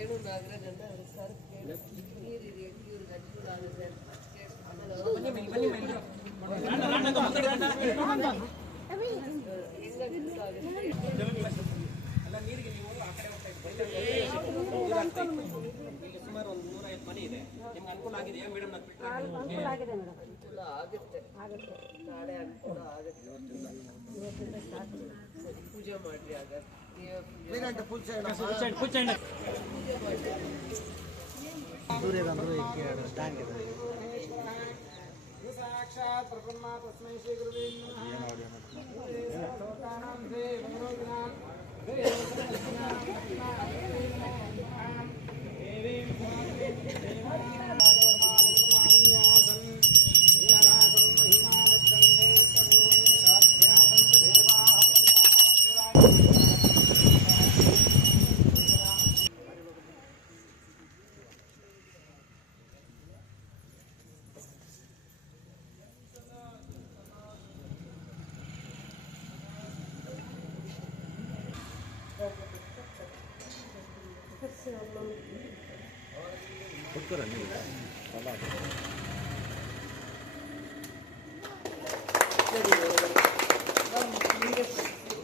ರೇಣು ನಾಗರಾಜ್ ಅಂತ ಅವರು ಸರ್ ನೀರಿದೆ ಆಗುತ್ತೆ ಆಗುತ್ತೆ ಇಲ್ಲಿ ಸುಮಾರು ಒಂದು ನೂರೈವತ್ತು ಮನೆ ಇದೆ. ನಿಮ್ಗೆ ಅನುಕೂಲ ಆಗಿದೆಯಾ ಮೇಡಮ್ ಅನುಕೂಲ ಆಗುತ್ತೆ. ನಾಳೆ ಅನುಕೂಲ ಆಗುತ್ತೆ. ಸರಿ ಪೂಜೆ ಮಾಡ್ರಿ ಆಗ ದೇವ ಪೂಜೆ ಪೂಜೆ ಮಾಡ್ರಿ ಸಾಕ್ಷಾತ್ ಪ್ರಪನ್ನ ತಸ್ಮೈ ಶ್ರೀ ಗುರುವೇ ನಿಮಗೆ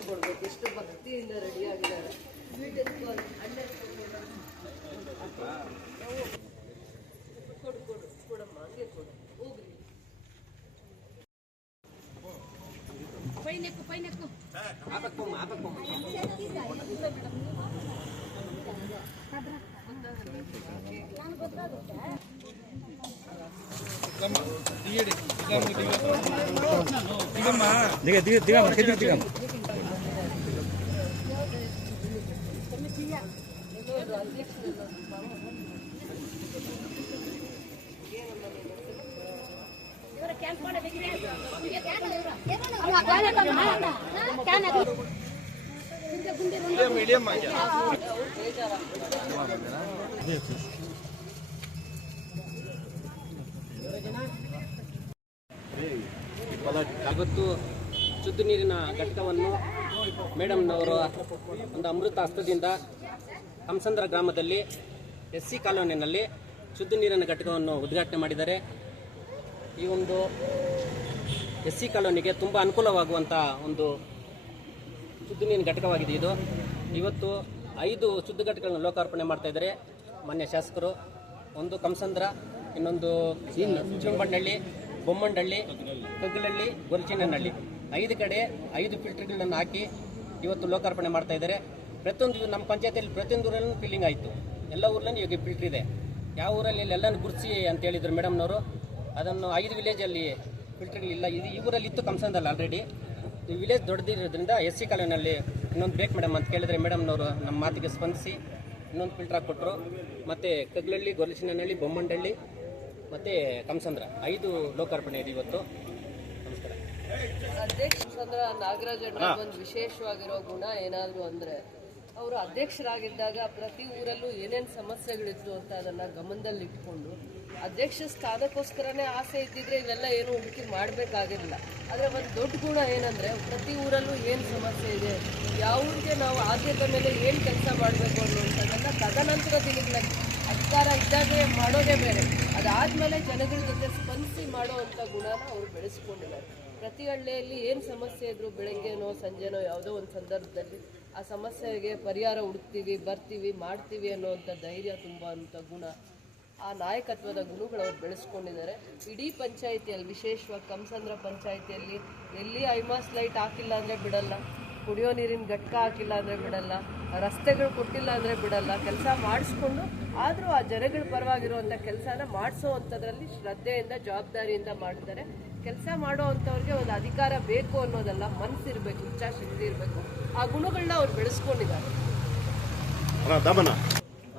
ಕೊಡ್ಬೇಕು ಎಷ್ಟು ಭಕ್ತಿಯಿಂದ ರೆಡಿ ಆಗಿದ್ದಾರೆ ಕೊಡು ಕೊಡು ಕೊಡಮ್ಮ ಹಂಗೆ ಕೊಡು ಹೋಗ್ರಿ దిగ దిగ దిగమ్మ దిగ దిగమ్మ మీడియం మీడియం ಇವತ್ತು ಶುದ್ಧ ನೀರಿನ ಘಟಕವನ್ನು ಮೇಡಮ್ನವರು ಒಂದು ಅಮೃತ ಹಸ್ತದಿಂದ ಹಂಸಂದ್ರ ಗ್ರಾಮದಲ್ಲಿ ಎಸ್ ಸಿ ಕಾಲೋನಿನಲ್ಲಿ ಶುದ್ಧ ನೀರಿನ ಘಟಕವನ್ನು ಉದ್ಘಾಟನೆ ಮಾಡಿದ್ದಾರೆ. ಈ ಒಂದು ಎಸ್ ಸಿ ಕಾಲೋನಿಗೆ ತುಂಬ ಅನುಕೂಲವಾಗುವಂಥ ಒಂದು ಶುದ್ಧ ನೀರಿನ ಘಟಕವಾಗಿದೆ ಇದು. ಇವತ್ತು ಐದು ಶುದ್ಧ ಘಟಕಗಳನ್ನು ಲೋಕಾರ್ಪಣೆ ಮಾಡ್ತಾ ಇದ್ದಾರೆ. ಮಾನ್ಯ ಶಾಸಕರು, ಒಂದು ಕಂಸಂದ್ರ ಇನ್ನೊಂದು ಚಿಂಬಣ್ಣಹಳ್ಳಿ ಬೊಮ್ಮಂಡಳ್ಳಿ ಕಗ್ಗಲಹಳ್ಳಿ, ಗೊರಚಿನಹಳ್ಳಿ. ಐದು ಕಡೆ ಐದು ಫಿಲ್ಟರ್ಗಳನ್ನು ಹಾಕಿ ಇವತ್ತು ಲೋಕಾರ್ಪಣೆ ಮಾಡ್ತಾ ಇದ್ದಾರೆ. ಪ್ರತಿಯೊಂದು ನಮ್ಮ ಪಂಚಾಯತಿಯಲ್ಲಿ ಪ್ರತಿಯೊಂದು ಊರಲ್ಲೂ ಫಿಲ್ಲಿಂಗ್ ಆಯಿತು. ಎಲ್ಲ ಊರಲ್ಲೂ ಈಗ ಫಿಲ್ಟರ್ ಇದೆ. ಯಾವ ಊರಲ್ಲಿ ಎಲ್ಲನೂ ಗುರ್ಸಿ ಅಂತ ಹೇಳಿದ್ರು ಮೇಡಮ್ನವರು. ಅದನ್ನು ಐದು ವಿಲೇಜಲ್ಲಿ ಫಿಲ್ಟರ್ ಇಲ್ಲ. ಇದು ಈ ಊರಲ್ಲಿ ಇತ್ತು ಕಂಸಂದಲ್ಲಿ ಆಲ್ರೆಡಿ ವಿಲೇಜ್ ದೊಡ್ಡದಿರೋದ್ರಿಂದ ಎಸ್ ಸಿ ಕಾಲೋನಿಯಲ್ಲಿ ಇನ್ನೊಂದು ಬೇಕು ಮೇಡಮ್ ಅಂತ ಕೇಳಿದರೆ ಮೇಡಮ್ನವರು ನಮ್ಮ ಮಾತಿಗೆ ಸ್ಪಂದಿಸಿ. ಇನ್ನೊಂದು ಫಿಲ್ಟ್ರ್ ಕೊಟ್ಟರು ಮತ್ತು ಕಗ್ಲಳ್ಳಿ ಗೊಲಸಿನಹಳ್ಳಿ ಬೊಮ್ಮಂಡಳ್ಳಿ ಮತ್ತು ಕಂಸಂದ್ರ ಐದು ಲೋಕಾರ್ಪಣೆ ಇದೆ ಇವತ್ತು. ನಮಸ್ಕಾರ. ಅಧ್ಯಕ್ಷ ಚಂದ್ರ ನಾಗರಾಜ್ ಅಣ್ಣ ಒಂದು ವಿಶೇಷವಾಗಿರೋ ಗುಣ ಏನಾದರೂ ಅಂದರೆ ಅವರು ಅಧ್ಯಕ್ಷರಾಗಿದ್ದಾಗ ಪ್ರತಿ ಊರಲ್ಲೂ ಏನೇನು ಸಮಸ್ಯೆಗಳಿತ್ತು ಅಂತ ಅದನ್ನು ಗಮನದಲ್ಲಿ ಇಟ್ಕೊಂಡು ಅಧ್ಯಕ್ಷ ಸ್ಥಾನಕ್ಕೋಸ್ಕರನೇ ಆಸೆ ಇದ್ದಿದ್ರೆ ಇವೆಲ್ಲ ಏನು ಹುಡುಕಿ ಮಾಡಬೇಕಾಗಿರಲಿಲ್ಲ. ಆದರೆ ಒಂದು ದೊಡ್ಡ ಗುಣ ಏನಂದರೆ ಪ್ರತಿ ಊರಲ್ಲೂ ಏನು ಸಮಸ್ಯೆ ಇದೆ, ಯಾವ ಊರಿಗೆ ನಾವು ಆದ್ಯತೆ ಮೇಲೆ ಏನು ಕೆಲಸ ಮಾಡಬೇಕು ಅನ್ನುವಂಥದ್ದನ್ನು ತದನಂತರ ದಿನಗಳಲ್ಲಿ ಅಧಿಕಾರ ಇದ್ದಾಗೆ ಮಾಡೋದೇ ಬೇರೆ. ಅದಾದಮೇಲೆ ಜನಗಳ ಜೊತೆ ಸ್ಪಂದಿಸಿ ಮಾಡುವಂಥ ಗುಣನ ಅವರು ಬೆಳೆಸ್ಕೊಂಡಿದ್ದಾರೆ. ಪ್ರತಿ ಹಳ್ಳಿಯಲ್ಲಿ ಏನು ಸಮಸ್ಯೆ ಇದ್ದರೂ ಬೆಳಗ್ಗೆನೋ ಸಂಜೆನೋ ಯಾವುದೋ ಒಂದು ಸಂದರ್ಭದಲ್ಲಿ ಆ ಸಮಸ್ಯೆಗೆ ಪರಿಹಾರ ಹುಡುಕ್ತೀವಿ, ಬರ್ತೀವಿ, ಮಾಡ್ತೀವಿ ಅನ್ನೋವಂಥ ಧೈರ್ಯ ತುಂಬುವಂಥ ಗುಣ ಆ ನಾಯಕತ್ವದ ಗುರುಗಳು ಅವ್ರು ಬೆಳೆಸ್ಕೊಂಡಿದ್ದಾರೆ. ಇಡೀ ಪಂಚಾಯಿತಿಯಲ್ಲಿ, ವಿಶೇಷವಾಗಿ ಕಂಸಂದ್ರ ಪಂಚಾಯಿತಿಯಲ್ಲಿ ಎಲ್ಲಿ ಐಮಾಸ್ ಲೈಟ್ ಹಾಕಿಲ್ಲ ಅಂದರೆ ಬಿಡಲ್ಲ, ಕುಡಿಯೋ ನೀರಿನ ಘಟಕ ಹಾಕಿಲ್ಲ ಅಂದರೆ ಬಿಡಲ್ಲ, ರಸ್ತೆಗಳು ಕೊಟ್ಟಿಲ್ಲ ಅಂದರೆ ಬಿಡಲ್ಲ, ಕೆಲಸ ಮಾಡಿಸ್ಕೊಂಡು ಆದರೂ ಆ ಜನಗಳ ಪರವಾಗಿರುವಂಥ ಕೆಲಸನ ಮಾಡಿಸೋವಂಥದ್ರಲ್ಲಿ ಶ್ರದ್ಧೆಯಿಂದ, ಜವಾಬ್ದಾರಿಯಿಂದ ಮಾಡ್ತಾರೆ ಕೆಲಸ ಮಾಡೋ ಅಂಥವ್ರಿಗೆ ಒಂದು ಅಧಿಕಾರ ಬೇಕು ಅನ್ನೋದಲ್ಲ, ಮನಸ್ಸಿರಬೇಕು, ಇಚ್ಛಾಶಕ್ತಿ ಇರಬೇಕು. ಆ ಗುಣಗಳನ್ನ ಅವ್ರು ಬೆಳೆಸ್ಕೊಂಡಿದ್ದಾರೆ.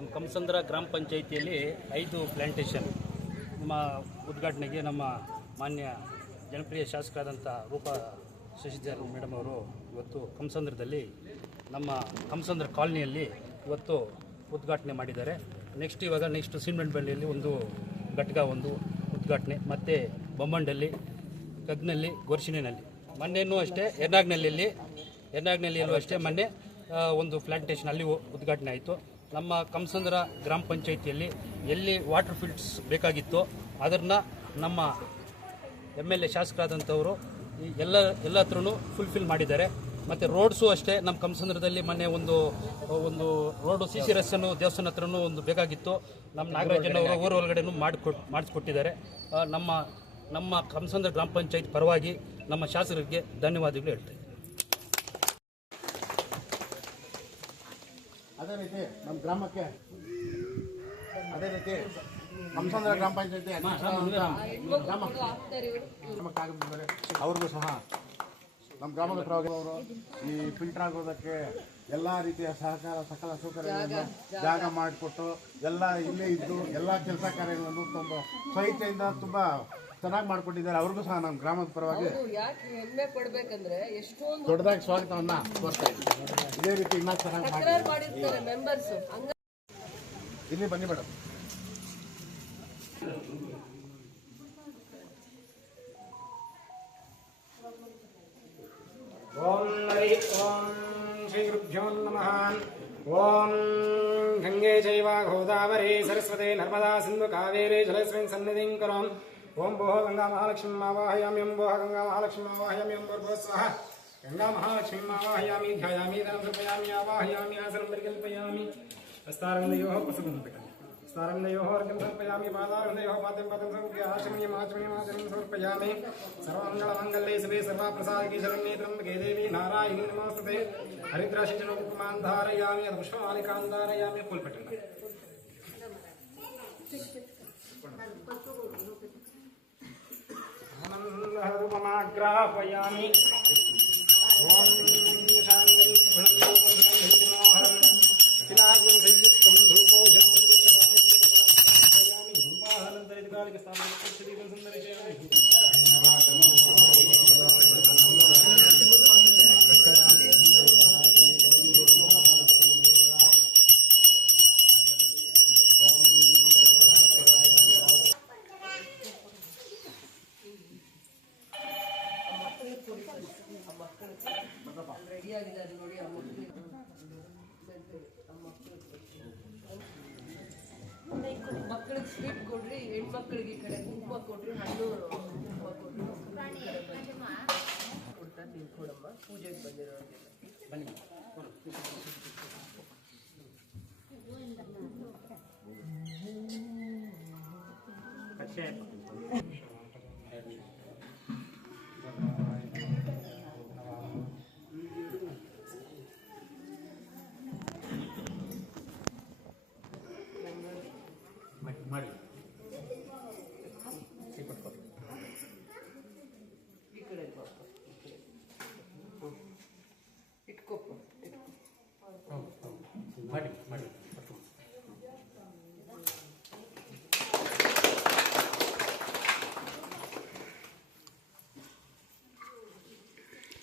ನಮ್ಮ ಕಂಸಂದ್ರ ಗ್ರಾಮ ಪಂಚಾಯಿತಿಯಲ್ಲಿ ಐದು ಪ್ಲಾಂಟೇಷನ್ ನಮ್ಮ ಉದ್ಘಾಟನೆಗೆ ನಮ್ಮ ಮಾನ್ಯ ಜನಪ್ರಿಯ ಶಾಸಕರಾದಂಥ ರೂಪಾ ಶಶಿಧರ್ ಮೇಡಮ್ ಅವರು ಇವತ್ತು ಕಂಸಂದ್ರದಲ್ಲಿ ನಮ್ಮ ಕಂಸಂದ್ರ ಕಾಲೋನಿಯಲ್ಲಿ ಇವತ್ತು ಉದ್ಘಾಟನೆ ಮಾಡಿದ್ದಾರೆ. ನೆಕ್ಸ್ಟ್ ಇವಾಗ ನೆಕ್ಸ್ಟ್ ಸಿಮೆಂಟ್ಬಳ್ಳಿಯಲ್ಲಿ ಒಂದು ಘಟಕ ಒಂದು ಉದ್ಘಾಟನೆ, ಮತ್ತು ಬೊಮ್ಮಂಡಲ್ಲಿ, ಕಗ್ನಲ್ಲಿ ಗೊರ್ಶಿನಲ್ಲಿ ಮೊನ್ನೆನೂ ಅಷ್ಟೇ ಎರ್ನಾಗ್ನಲ್ಲಿ ಎರ್ನಾಗ್ನಳ್ಳಿಯಲ್ಲೂ ಅಷ್ಟೇ ಮೊನ್ನೆ ಒಂದು ಪ್ಲಾಂಟೇಷನ್ ಅಲ್ಲಿ ಉದ್ಘಾಟನೆ ಆಯಿತು. ನಮ್ಮ ಕಂಸಂದ್ರ ಗ್ರಾಮ ಪಂಚಾಯಿತಿಯಲ್ಲಿ ಎಲ್ಲಿ ವಾಟರ್ ಫಿಲ್ಟ್ಸ್ ಬೇಕಾಗಿತ್ತು ಅದನ್ನು ನಮ್ಮ ಎಂ ಎಲ್ ಎ ಶಾಸಕರಾದಂಥವರು ಈ ಎಲ್ಲ ಎಲ್ಲ ಹತ್ರನೂ ಫುಲ್ಫಿಲ್ ಮಾಡಿದ್ದಾರೆ. ಮತ್ತು ರೋಡ್ಸು ಅಷ್ಟೇ ನಮ್ಮ ಕಂಸಂದ್ರದಲ್ಲಿ ಮೊನ್ನೆ ಒಂದು ಒಂದು ರೋಡು ಸಿ ಸಿ ರಸ್ತೆನೂ ದೇವಸ್ಥಾನ ಹತ್ರನೂ ಒಂದು ಬೇಕಾಗಿತ್ತು. ನಮ್ಮ ನಾಗರಾಜನವರು ಊರ ಒಳಗಡೆನೂ ಮಾಡಿಕೊಟ್ ಮಾಡಿಸ್ಕೊಟ್ಟಿದ್ದಾರೆ. ನಮ್ಮ ನಮ್ಮ ಕಂಸಂದ್ರ ಗ್ರಾಮ ಪಂಚಾಯತ್ ಪರವಾಗಿ ನಮ್ಮ ಶಾಸಕರಿಗೆ ಧನ್ಯವಾದಗಳು ಹೇಳ್ತೇವೆ ಅದೇ ರೀತಿ ನಮ್ಮ ಗ್ರಾಮಕ್ಕೆ ಅದೇ ರೀತಿ ಹಂಸಂದ್ರ ಗ್ರಾಮ ಪಂಚಾಯತಿ ಅವ್ರಿಗೂ ಸಹ ನಮ್ಮ ಗ್ರಾಮದ ಅವರು ಈ ಫಿಲ್ಟರ್ ಆಗೋದಕ್ಕೆ ಎಲ್ಲ ರೀತಿಯ ಸಹಕಾರ ಸಕಲ ಸೌಕರ್ಯಗಳನ್ನು ಜಾಗ ಮಾಡಿಕೊಟ್ಟು ಎಲ್ಲ ಇಲ್ಲೇ ಇದ್ದು ಎಲ್ಲ ಕೆಲಸ ಕಾರ್ಯಗಳನ್ನು ತುಂಬ ಸ್ವಚ್ಛತೆಯಿಂದ ತುಂಬ ಚೆನ್ನಾಗಿ ಮಾಡಿಕೊಟ್ಟಿದ್ದಾರೆ ಅವ್ರಿಗೂ ಸಹ ನಮ್ಮ ಗ್ರಾಮದ ಪರವಾಗಿ ಹೌದು, ಯಾಕೆ ಹೆಮ್ಮೆ ಪಡ್ಬೇಕಂದ್ರೆ ಎಷ್ಟೊಂದು ದೊಡ್ಡದಾಗಿ ಸ್ವಾಗತವನ್ನ ಕೋರ್ತಾ ಇದ್ದೀವಿ ಇದೇ ರೀತಿ ಇನ್ನೂ ಚೆನ್ನಾಗಿ ಮಾಡಿ ತಕರಾರು ಮಾಡಿರ್ತಾರೆ ಮೆಂಬರ್ಸ್ ಹಂಗ ಇಲ್ಲಿ ಬನ್ನಿ ಮೇಡಮ್. ಓಂ ಹರಿ ಓಂ ಶ್ರೀ ಗುರುಭ್ಯೋ ನಮಃ. ಓಂ ಗಂಗೆ ಚೈವ ಗೋದಾವರಿ ಸರಸ್ವತಿ ನರ್ಮದಾ ಸಿಂಧು ಕಾವೇರಿ ಜಲಸ್ಮಿನ್ ಸನ್ನಿಧಿಂ ಕರೋಂ ओम भोह गंगा महालक्ष्मी आवाहयामी ओम गङ्गामहालक्ष्मीमावाहयामि गंगा महालक्ष्मी आवाहयामी ओम भोः स्वाहा। गंगा महालक्ष्मी आवाहयामी ध्यायामि दानं कृपयामि आवाहयामि, आसनं परिकल्पयामि। हस्तारण्डयोः कुसुमन्तकं हस्तारण्डयोः अर्घं समर्पयामि पादारण्डयोः पादं पादं समर्प्य आचमनीयम् आचमनीयम् आचरणं समर्पयामि। सर्वमङ्गलमङ्गल्ये सर्वे सर्वाप्रसादकी शरण्ये त्र्यम्बके देवी नारायणी नमोस्तुते हरिद्राशिजनोपमान् धारयामि पुष्पमालिकान् धारयामि पुल्पटनम् ఆగ్రహపయామి. ನೀವು ಕೊಡಮ್ಮ ಪೂಜೆಗೆ ಬಂದಿರೋರಿಗೆ ಮಾಡಿ ಈ ಕಡೆ ಪಾಪ ಇಟ್ಕೊಪ್ಪ ಇಟ್ಕೊ ಮಾಡಿ ಮಾಡಿ ಏನೋ ಹಾಡೋದು ಲೆಟರ್ ನೋಡಿ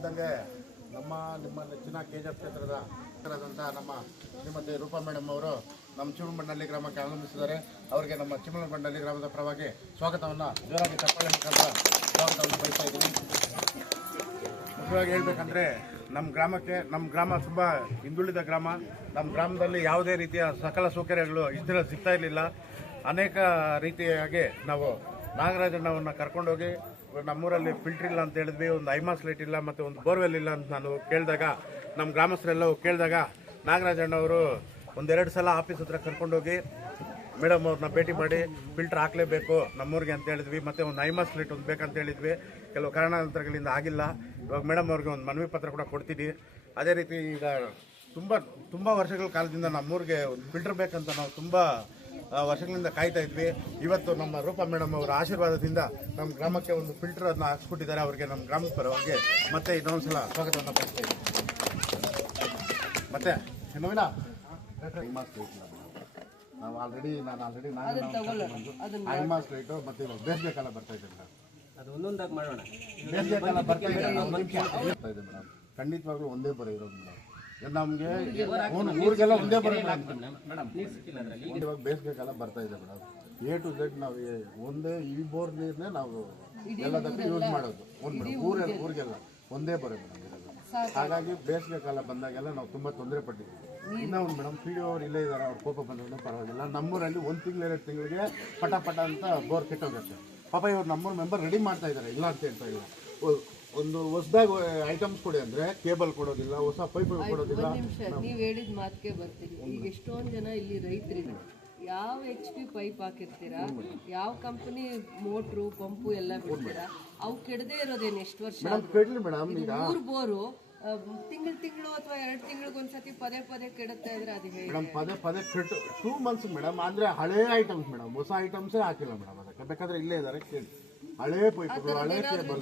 ತಿಳಿದಂಗೆ ನಮ್ಮ ನಿಮ್ಮ ನೆಚ್ಚಿನ ಕೆ ಜಿ ಎಫ್ ಕ್ಷೇತ್ರದ ನಮ್ಮ ಶ್ರೀಮತಿ ರೂಪಾ ಮೇಡಮ್ ಅವರು ನಮ್ಮ ಚಿಮಣಬಂಡಳ್ಳಿ ಗ್ರಾಮಕ್ಕೆ ಆಗಮಿಸಿದ್ದಾರೆ. ಅವರಿಗೆ ನಮ್ಮ ಚಿಮಣಬಂಡಳ್ಳಿ ಗ್ರಾಮದ ಪರವಾಗಿ ಸ್ವಾಗತವನ್ನು ಜೋರಾಗಿ ಚಪ್ಪಾಳೆ ಮುಖಾಂತರ ಸ್ವಾಗತವನ್ನು ಬಯಸ್ತಾ ಇದ್ದೀನಿ. ಮುಖ್ಯವಾಗಿ ಹೇಳಬೇಕಂದ್ರೆ ನಮ್ಮ ಗ್ರಾಮಕ್ಕೆ, ನಮ್ಮ ಗ್ರಾಮ ತುಂಬ ಹಿಂದುಳಿದ ಗ್ರಾಮ. ನಮ್ಮ ಗ್ರಾಮದಲ್ಲಿ ಯಾವುದೇ ರೀತಿಯ ಸಕಲ ಸೌಕರ್ಯಗಳು ಇಷ್ಟು ಸಿಗ್ತಾ ಇರಲಿಲ್ಲ. ಅನೇಕ ರೀತಿಯಾಗಿ ನಾವು ನಾಗರಾಜಣ್ಣವನ್ನು ಕರ್ಕೊಂಡೋಗಿ ನಮ್ಮೂರಲ್ಲಿ ಫಿಲ್ಟರ್ ಇಲ್ಲ ಅಂತ ಹೇಳಿದ್ವಿ, ಒಂದು ಐಮಾಸ್ ಲೈಟ್ ಇಲ್ಲ ಮತ್ತು ಒಂದು ಬೋರ್ವೆಲ್ ಇಲ್ಲ ಅಂತ ನಾನು ಕೇಳಿದಾಗ ನಮ್ಮ ಗ್ರಾಮಸ್ಥರೆಲ್ಲ ಕೇಳಿದಾಗ, ನಾಗರಾಜಣ್ಣವರು ಒಂದೆರಡು ಸಲ ಆಫೀಸ್ ಹತ್ರ ಕರ್ಕೊಂಡೋಗಿ ಮೇಡಮ್ ಅವ್ರನ್ನ ಭೇಟಿ ಮಾಡಿ ಫಿಲ್ಟರ್ ಹಾಕಲೇಬೇಕು ನಮ್ಮೂರಿಗೆ ಅಂತ ಹೇಳಿದ್ವಿ, ಮತ್ತೆ ಒಂದು ಐಮಾಸ್ ಲೈಟ್ ಒಂದು ಬೇಕಂತ ಹೇಳಿದ್ವಿ. ಕೆಲವು ಕಾರಣಾಂತರಗಳಿಂದ ಆಗಿಲ್ಲ. ಇವಾಗ ಮೇಡಮ್ ಅವ್ರಿಗೆ ಒಂದು ಮನವಿ ಪತ್ರ ಕೂಡ ಕೊಡ್ತೀನಿ. ಅದೇ ರೀತಿ ಈಗ ತುಂಬ ತುಂಬ ವರ್ಷಗಳ ಕಾಲದಿಂದ ನಮ್ಮೂರಿಗೆ ಒಂದು ಫಿಲ್ಟರ್ ಬೇಕಂತ ನಾವು ತುಂಬ ವರ್ಷಗಳಿಂದ ಕಾಯ್ತಾ ಇದ್ವಿ. ಇವತ್ತು ನಮ್ಮ ರೂಪಾ ಮೇಡಮ್ ಅವರ ಆಶೀರ್ವಾದದಿಂದ ನಮ್ಮ ಗ್ರಾಮಕ್ಕೆ ಒಂದು ಫಿಲ್ಟರ್ ಅದನ್ನ ಹಾಕ್ಸ್ಬಿಟ್ಟಿದ್ದಾರೆ ಅವರಿಗೆ ನಮ್ಮ ಗ್ರಾಮದ ಪರವಾಗಿ ಮತ್ತೆ ಇನ್ನೊಂದ್ಸಲ ಸ್ವಾಗತವನ್ನು ಪಡಿಸ್ತಾ ಇದ್ದೀನಿ. ಮತ್ತೆ ನವೀನ ನಾವು ಆಲ್ರೆಡಿ ನಾನು ಆಲ್ರೆಡಿ ನಾನು ಅದನ್ನ ಐಮಾಸ್ ಲೈಟು ಮತ್ತೆ ಇವಾಗ ಬೇಸಿಗೆ ಕಾಲ ಬರ್ತಾ ಇದ್ದೀನಿ ಮೇಡಮ್. ಅದು ಒಂದೊಂದಾಗಿ ಮಾಡೋಣ. ಬೇಸಿಗೆ ಕಾಲ ಬರ್ತಾ ಇದೆ ಬರ್ತಾ ಇದೆ ಮೇಡಮ್. ಖಂಡಿತವಾಗ್ಲೂ ಒಂದೇ ಬರ ಇರೋದು ಮೇಡಮ್. ನಮಗೆ ಊರಿಗೆಲ್ಲ ಒಂದೇ ಬರೋಲ್ಲ ಇವಾಗ ಬೇಸಿಗೆ ಕಾಲ ಬರ್ತಾ ಇದೆ ಮೇಡಮ್. ಎ ಟು ಝೆಡ್ ನಾವು ಏ- ಒಂದೇ ಈ ಬೋರ್ ನೀರನ್ನೇ ನಾವು ಎಲ್ಲದಕ್ಕೂ ಯೂಸ್ ಮಾಡೋದು. ಒಂದು ಮೇಡಮ್ ಊರೆಲ್ಲ ಊರಿಗೆಲ್ಲ ಒಂದೇ ಬರೋದು ಮೇಡಮ್ ಹಾಗಾಗಿ ಬೇಸಿಗೆ ಕಾಲ ಬಂದಾಗೆಲ್ಲ ನಾವು ತುಂಬಾ ತೊಂದರೆ ಪಟ್ಟಿದ್ದೀವಿ. ಇನ್ನ ಒಂದು ಮೇಡಮ್ ಪಿ ಡಿ ಅವ್ರು ಇಲ್ಲೇ ಇದ್ದಾರೆ ಅವ್ರ ಕೋಪ ಬಂದ್ರು ಪರವಾಗಿಲ್ಲ. ನಮ್ಮೂರಲ್ಲಿ ಒಂದು ತಿಂಗಳು ಎರಡು ತಿಂಗಳಿಗೆ ಪಟ ಪಟ ಅಂತ ಬೋರ್ ಕೆಟ್ಟೋಗುತ್ತೆ ಪಾಪ ಇವ್ರು ನಮ್ಮೂರು ಮೆಂಬರ್ ರೆಡಿ ಮಾಡ್ತಾ ಇದ್ದಾರೆ ಇಲ್ಲ ಅಂತ ಹೇಳ್ತಾ ಇಲ್ಲ. ಒಂದು ಹೊಸದಾಗಿ ಐಟಮ್ಸ್ ಕೊಡಿ ಅಂದ್ರೆ ಕೇಬಲ್ ಕೊಡೋದಿಲ್ಲ ಹೊಸ ಪೈಪ್ ಕೊಡೋದಿಲ್ಲ ಒಂದ್ ನಿಮಿಷ ನೀವ್ ಹೇಳಿದ ಮಾತಿಗೆ ಬರ್ತೀನಿ. ಈಗ ಎಷ್ಟೊಂದ್ ಜನ ಇಲ್ಲಿ ರೈತರಿಗೆ ಯಾವ ಎಚ್ ಪಿ ಪೈಪ್ ಹಾಕಿರ್ತೀರಾ ಯಾವ ಕಂಪನಿ ಮೋಟ್ರು ಪಂಪು ಎಲ್ಲ ಬಿಡ್ತೀರಾ ಅವು ಕೆಡದೇ ಇರೋದೇನು ಎಷ್ಟು ವರ್ಷ ಮೇಡಮ್ ಕೆಡ್ಲಿ ಮೇಡಮ್ ಈಗ. ಮೂರ್ ಬೋರು ತಿಂಗಳು ತಿಂಗಳು ಅಥವಾ ಎರಡು ತಿಂಗಳಿಗೊಂದ್ಸತಿ ಪದೇ ಪದೇ ಕೆಡುತ್ತಾ ಇದ್ರೆ ಅದು ಮೇಡಮ್ ಪದೇ ಪದೇ ಕೆಟ್ಟು ಟೂ ಮಂತ್ಸ್ ಮೇಡಮ್ ಅಂದ್ರೆ ಹಳೆ ಐಟಮ್ಸ್ ಮೇಡಮ್ ಹೊಸ ಐಟಮ್ಸೇ ಹಾಕಿಲ್ಲ ಮೇಡಮ್ ಅದಕ್ಕೆ. ಬೇಕಾದ್ರೆ ಇಲ್ಲೇ ಇದ್ದಾರೆ ಕೇಳಿ. ಹಳೆ ಪೈಪ್ಗಳು ಹಳೆ ಏನಾದ್ರು ಕೇಬಲ್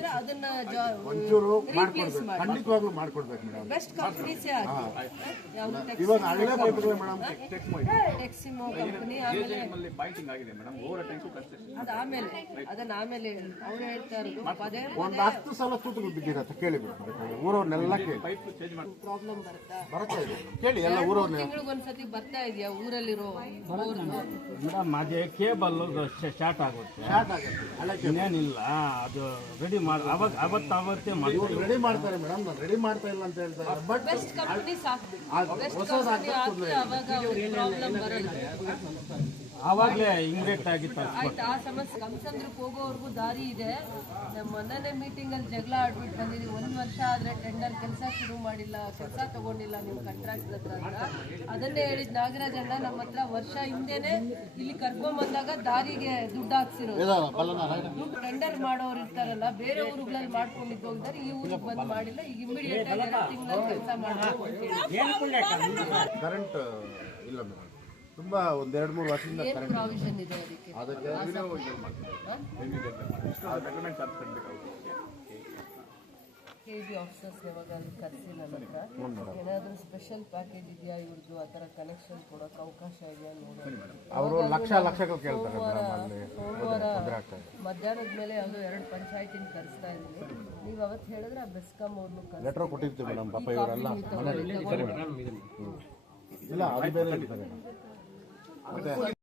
ಒಂಚೂರು ಮಾಡ್ಕೊಡ್ಬೇಕು. ಖಂಡಿತವಾಗ್ಲೂ ಮಾಡ್ಕೊಡ್ಬೇಕು ಮೇಡಮ್ ಬೆಸ್ಟ್ ಕಂಪನೀಸೇ ಇವಾಗ ಹಳೆ ಪೈಪ್ಗಳು ಮೇಡಮ್ ಟೆಕ್ಸಿಮೋ ಕಂಪನಿ ಆಮೇಲೆ ಅದು ಆಮೇಲೆ ಅದನ್ನ ಆಮೇಲೆ ಅವ್ರು ಹೇಳ್ತಾ ಇರೋದು ಪದೇ ಒಂದು ಹತ್ತು ಸಲ ತೂತುಗಳು ಬಿದ್ದಿರತ್ತೆ ಕೇಳಿ ಮೇಡಮ್ ಬೇಕಾದ್ರೆ ಊರವ್ರನ್ನೆಲ್ಲ ಕೇಳಿ. ಪ್ರಾಬ್ಲಮ್ ಬರುತ್ತಾ? ಬರ್ತಾ ಇದೆ. ಕೇಳಿ ಎಲ್ಲ ಊರವ್ರನ್ನ ತಿಂಗಳಿಗೊಂದ್ಸತಿ ಬರ್ತಾ ಇದೆಯಾ ಊರಲ್ಲಿರೋ ಮೇಡಮ್ ಅದೇ ಕೇಬಲ್ ಸ್ಟಾರ್ಟ್ ಆಗುತ್ತೆ. ಸ್ಟಾರ್ಟ್ ಆಗುತ್ತೆ. ಹಳೆ ಇನ್ನೇನಿಲ್ಲ ಅದು ರೆಡಿ ಮಾಡಿ ಅವಾಗ ಅವತ್ತು ಅವತ್ತೇ ಮಾಡಿ ರೆಡಿ ಮಾಡ್ತಾರೆ ಮೇಡಮ್ ನಾನು ರೆಡಿ ಮಾಡ್ತಾ ಇಲ್ಲ ಅಂತ ಹೇಳ್ತಾರೆ. ಬಟ್ ಬೆಸ್ಟ್ ಕಂಪನಿ ಅವಾಗ ಪ್ರಾಬ್ಲಮ್ ಬರಲ್ಲ ಆವಾಗಲೇ ಇಂಗ್ರೇಟ್ ಆಗಿತ್ತು ಆಯ್ತು ಆ ಸಮಸ್ಯೆ ಕಂಸಂದ್ರಕ್ಕೆ ಹೋಗೋವರೆಗೂ ದಾರಿ ಇದೆ. ನಮ್ಮ ಮೊನ್ನೆ ಮೀಟಿಂಗ್ ಅಲ್ಲಿ ಜಗಳ ಆಡ್ಬಿಟ್ಟು ಬಂದಿದ್ದೀವಿ. ಒಂದು ವರ್ಷ ಆದ್ರೆ ಟೆಂಡರ್ ಕೆಲಸ ಶುರು ಮಾಡಿಲ್ಲ ಕೆಲಸ ತಗೊಂಡಿಲ್ಲ ನಿಮ್ಮ ಕಾಂಟ್ರಾಕ್ಟ್ ಹತ್ರ ಅಂತ. ಅದನ್ನೇ ಹೇಳಿದ್ ನಾಗರಾಜ್ ಅಣ್ಣ ನಮ್ಮ ಹತ್ರ ವರ್ಷ ಹಿಂದೆನೆ ಇಲ್ಲಿ ಕರ್ಕೊಂಡ್ ಬಂದಾಗ ದಾರಿಗೆ ದುಡ್ಡು ಹಾಕ್ಸಿರೋದು. ದುಡ್ಡು ಟೆಂಡರ್ ಮಾಡೋರು ಇರ್ತಾರಲ್ಲ ಬೇರೆ ಊರುಗಳಲ್ಲಿ ಮಾಡ್ಕೊಂಡಿದ್ದು ಹೋಗಿದ್ದಾರೆ ಈ ಊರಿಗೆ ಬಂದ್ ಮಾಡಿಲ್ಲ ಈಗ ಇಮಿಡಿಯೇಟ್ ಆಗಿ ಎರಡು ತಿಂಗಳಲ್ಲಿ ಕೆಲಸ ಮಾಡಬೇಕು ಹೇಳಿ ಕರೆಂಟ್ ಇಲ್ಲ ತುಂಬಾ ಒಂದ್ ಎರಡು ಮೂರು ವರ್ಷದಿಂದ ಏನ್ ಪ್ರಾವಿಷನ್ ಇದೆ. ಅದಕ್ಕೆ? ಅದಕ್ಕೆ ಕೆ ಜಿ ಆಫೀಸರ್ಸ್ ಯಾವಾಗ ಅಲ್ಲಿ ಕರೆಸಿ ನನ್ನ ಹತ್ರ. ಏನಾದರೂ ಸ್ಪೆಷಲ್ ಪ್ಯಾಕೇಜ್ ಇದೆಯಾ ಇವ್ರದ್ದು ಆ ಥರ ಕನೆಕ್ಷನ್ ಕೊಡೋಕೆ ಅವಕಾಶ ಇದೆಯಾ ನೋಡಿ. ಅವರು ಲಕ್ಷ ಲಕ್ಷಗಳು ಕೇಳ್ತಾರೆ ಮೇಡಮ್ ಅಲ್ಲಿ ಸೋಮವಾರ ಆಗ್ತಾ ಇದೆ. ಮಧ್ಯಾಹ್ನದ ಮೇಲೆ ಯಾವುದೋ ಎರಡು ಪಂಚಾಯತಿನ ಕರೆಸ್ತಾ ಇದ್ದೀನಿ. ನೀವು ಅವತ್ತು ಹೇಳಿದ್ರೆ ಆ ಬೆಸ್ಕಾಂ ಅವ್ರನ್ನು ಲೆಟರ್ ಕೊಟ್ಟಿರ್ತೀವಿ ಮೇಡಮ್ ಪಾಪ ಇವರೆಲ್ಲ ಇಲ್ಲ ಅದು ಬೇರೆ ಇರ್ತಾರೆ ಮತ್ತೆ